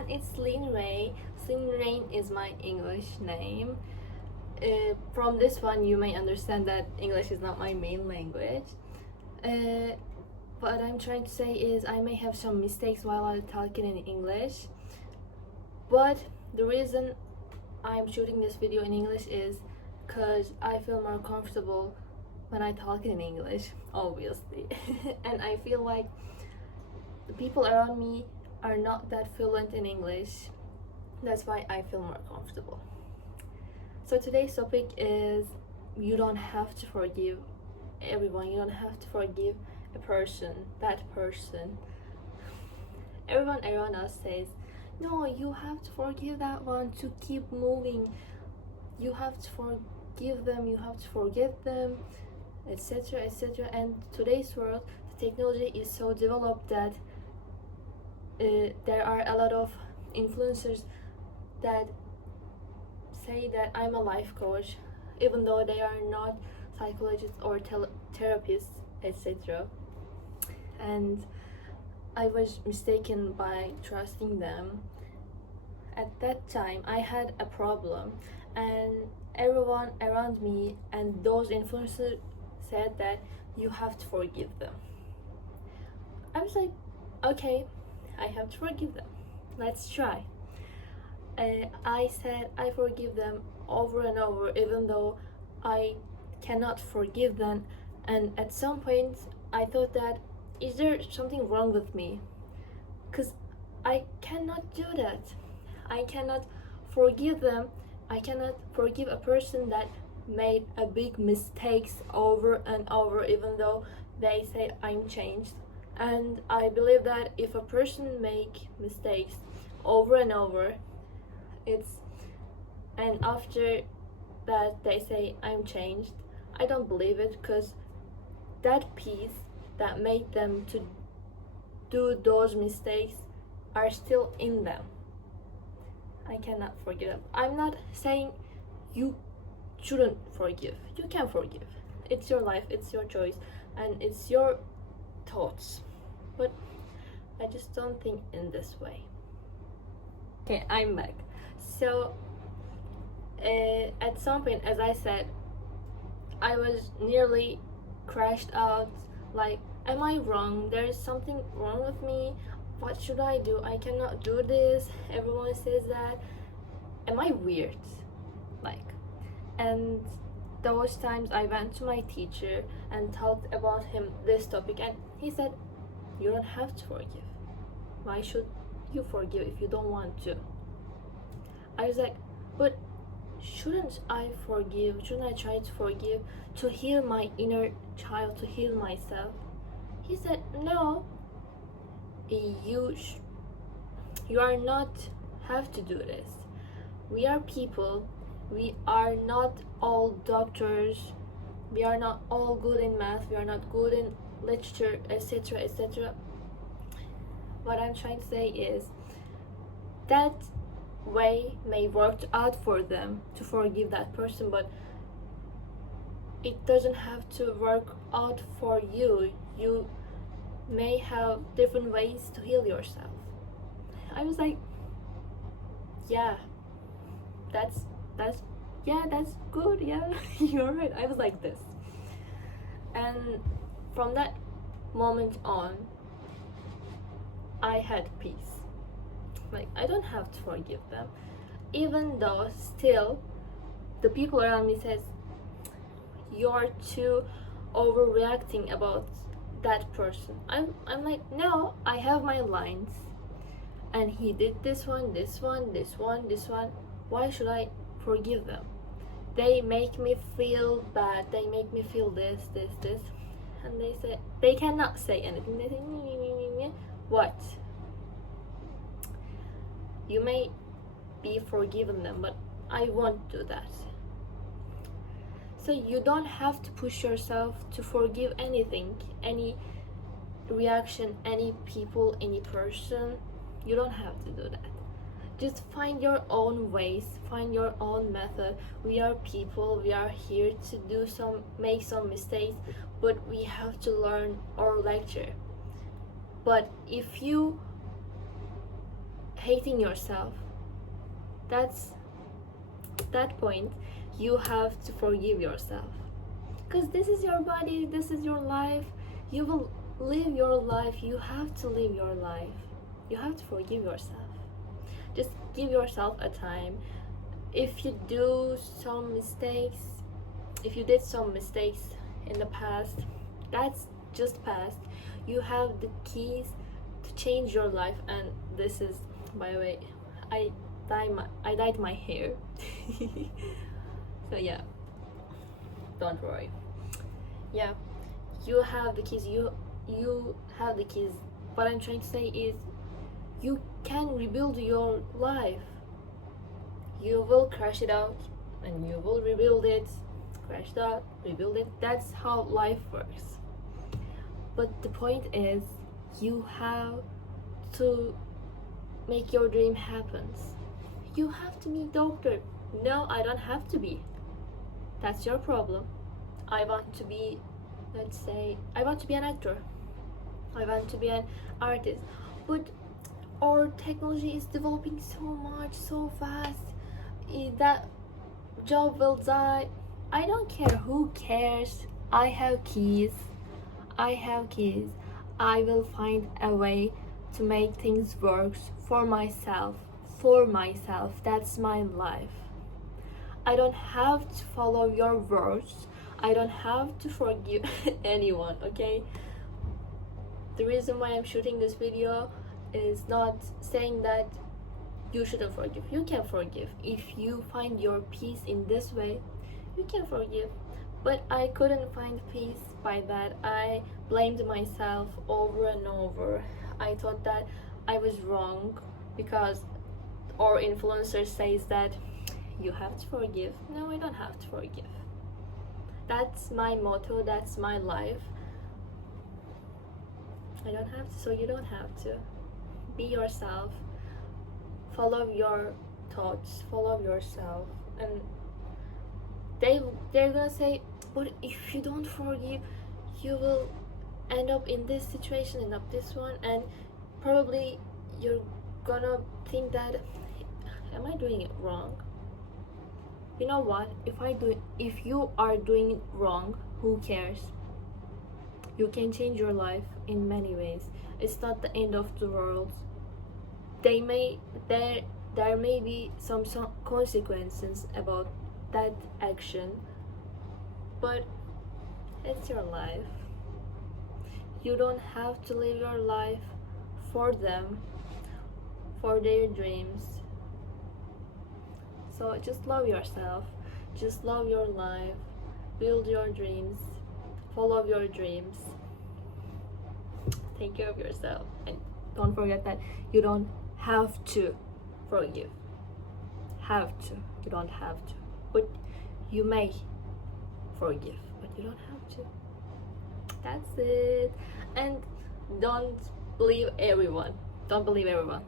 everyone, it's Lin Ray. Lin Rain is my English name. From this one, you may understand that English is not my main language. What I'm trying to say is I may have some mistakes while I'm talking in English, but the reason I'm shooting this video in English is because I feel more comfortable when I talk in English, obviously. And I feel like the people around me are not that fluent in English. That's why I feel more comfortable. So today's topic is you don't have to forgive everyone. You don't have to forgive a person, that person. Everyone around us says, no, you have to forgive that one to keep moving. You have to forgive them, you have to forget them, etc., etc. And today's world, the technology is so developed that there are a lot of influencers that say that I'm a life coach, even though they are not psychologists or therapists, etc. And I was mistaken by trusting them. At that time, I had a problem, and everyone around me and those influencers said that you have to forgive them. I was like, okay, I have to forgive them. Let's try. I said I forgive them over and over, even though I cannot forgive them. And at some point, I thought that, is there something wrong with me? Because I cannot do that. I cannot forgive them. I cannot forgive a person that made a big mistakes over and over, even though they say I'm changed. And I believe that if a person make mistakes over and over, and after that they say I'm changed, I don't believe it, because that piece that made them to do those mistakes are still in them. I cannot forgive them. I'm not saying you shouldn't forgive. You can forgive. It's your life, it's your choice, and it's your thoughts. But I just don't think in this way. Okay, I'm back. So at some point, as I said, I was nearly crashed out. Like, am I wrong? There is something wrong with me. What should I do? I cannot do this. Everyone says that. Am I weird? And those times I went to my teacher and talked about him this topic, and he said, you don't have to forgive. Why should you forgive if you don't want to? I was like, but shouldn't I forgive? Shouldn't I try to forgive to heal my inner child, to heal myself? He said, no, you are not have to do this. We are people. We are not all doctors. We are not all good in math. We are not good in literature, etc., etc. What I'm trying to say is that way may work out for them to forgive that person, but it doesn't have to work out for you. You may have different ways to heal yourself. I was like, yeah, that's good, yeah. You're right. I was like this. And from that moment on, I had peace. Like, I don't have to forgive them, even though still the people around me says you're too overreacting about that person. I'm like, no, I have my lines, and he did this one. Why should I forgive them? They make me feel bad. They make me feel this, and they say they cannot say anything. They say, me. What? You may be forgiven them, but I won't do that. So you don't have to push yourself to forgive anything, any reaction, any people, any person. You don't have to do that. Just find your own ways, find your own method. We are people, we are here to make some mistakes, but we have to learn our lecture. But if you hating yourself, that's that point you have to forgive yourself, because this is your body, this is your life. You will live your life. You have to live your life. You have to forgive yourself. Just give yourself a time. If you do some mistakes, if you did some mistakes in the past, that's just past. You have the keys to change your life. And this is, by the way, I dyed my hair. So yeah, don't worry. Yeah, you have the keys. You have the keys. What I'm trying to say is, you can rebuild your life. You will crash it out and you will rebuild it. Crash it out, rebuild it. That's how life works. But the point is, you have to make your dream happen. You have to be a doctor. No, I don't have to be. That's your problem. I want to be, let's say, I want to be an actor. I want to be an artist. But our technology is developing so much, so fast, that job will die. I don't care. Who cares? I have keys. I have keys. I will find a way to make things work for myself. For myself. That's my life. I don't have to follow your words. I don't have to forgive anyone, okay? The reason why I'm shooting this video is not saying that you shouldn't forgive. You can forgive. If you find your peace in this way, you can forgive. But I couldn't find peace by that. I blamed myself over and over. I thought that I was wrong because our influencer says that you have to forgive. No, I don't have to forgive. That's my motto. That's my life. I don't have to, so you don't have to. Be yourself. Follow your thoughts. Follow yourself. And they're gonna say, but if you don't forgive, you will end up in this situation, end up this one, and probably you're gonna think that, am I doing it wrong? You know what? If you are doing it wrong, who cares? You can change your life in many ways. It's not the end of the world. There may be some consequences about that action, but it's your life. You don't have to live your life for them, for their dreams. So just love yourself. Just love your life. Build your dreams. Follow your dreams. Take care of yourself. And don't forget that you don't have to forgive. Have to. You don't have to. But you may forgive. But you don't have to. That's it. And don't believe everyone. Don't believe everyone.